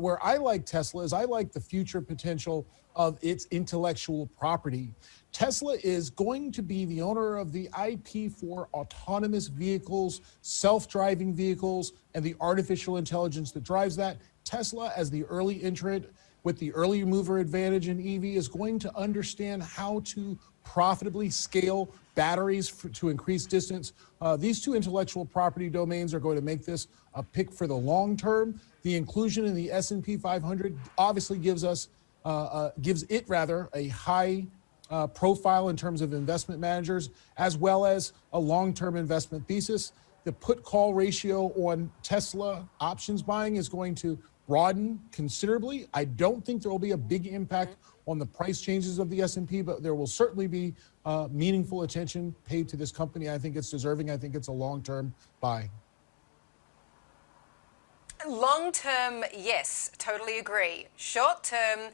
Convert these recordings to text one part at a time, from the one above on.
But where I like Tesla is I like the future potential of its intellectual property. Tesla is going to be the owner of the IP for autonomous vehicles, self-driving vehicles, and the artificial intelligence that drives that. Tesla, as the early entrant with the early mover advantage in EV, is going to understand how to profitably scale batteries to increase distance. These two intellectual property domains are going to make this a pick for the long term. The inclusion in the S&P 500 obviously gives it a high profile in terms of investment managers, as well as a long-term investment thesis. The put-call ratio on Tesla options buying is going to broaden considerably. I don't think there will be a big impact on the price changes of the S&P, but there will certainly be meaningful attention paid to this company. I think it's deserving. I think it's a long-term buy. Long-term, yes, totally agree. Short-term,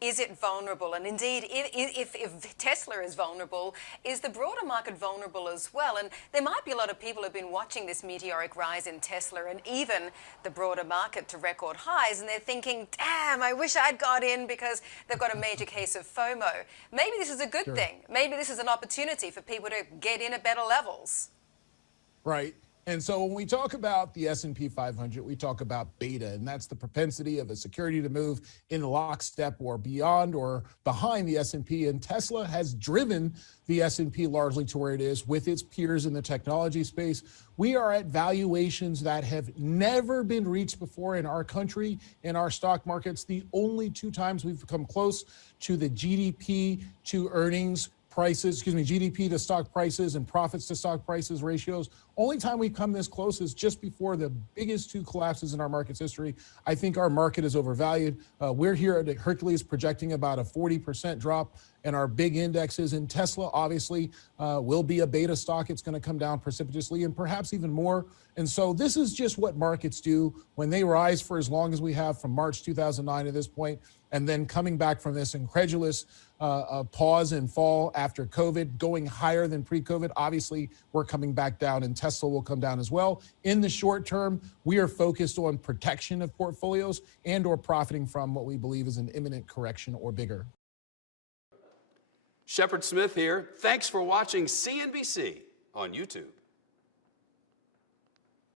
is it vulnerable? And indeed, if Tesla is vulnerable, is the broader market vulnerable as well? And there might be a lot of people who have been watching this meteoric rise in Tesla and even the broader market to record highs, and they're thinking, damn, I wish I'd got in because they've got a major case of FOMO. Maybe this is a good thing. Maybe this is an opportunity for people to get in at better levels. Right. And so when we talk about the S&P 500, we talk about beta, and that's the propensity of a security to move in lockstep or beyond or behind the S&P. And Tesla has driven the S&P largely to where it is with its peers in the technology space. We are at valuations that have never been reached before in our country, in our stock markets. The only two times we've come close to the GDP to earnings prices, GDP to stock prices and profits to stock prices ratios. Only time we've come this close is just before the biggest two collapses in our market's history. I think our market is overvalued. We're here at Hercules projecting about a 40% drop in our big indexes. And Tesla obviously will be a beta stock. It's going to come down precipitously and perhaps even more. And so this is just what markets do when they rise for as long as we have from March 2009 to this point, and then coming back from this incredulous pause and fall after COVID, going higher than pre-COVID. Obviously, we're coming back down, and Tesla will come down as well. In the short term, we are focused on protection of portfolios and or profiting from what we believe is an imminent correction or bigger. Shepard Smith here. Thanks for watching CNBC on YouTube.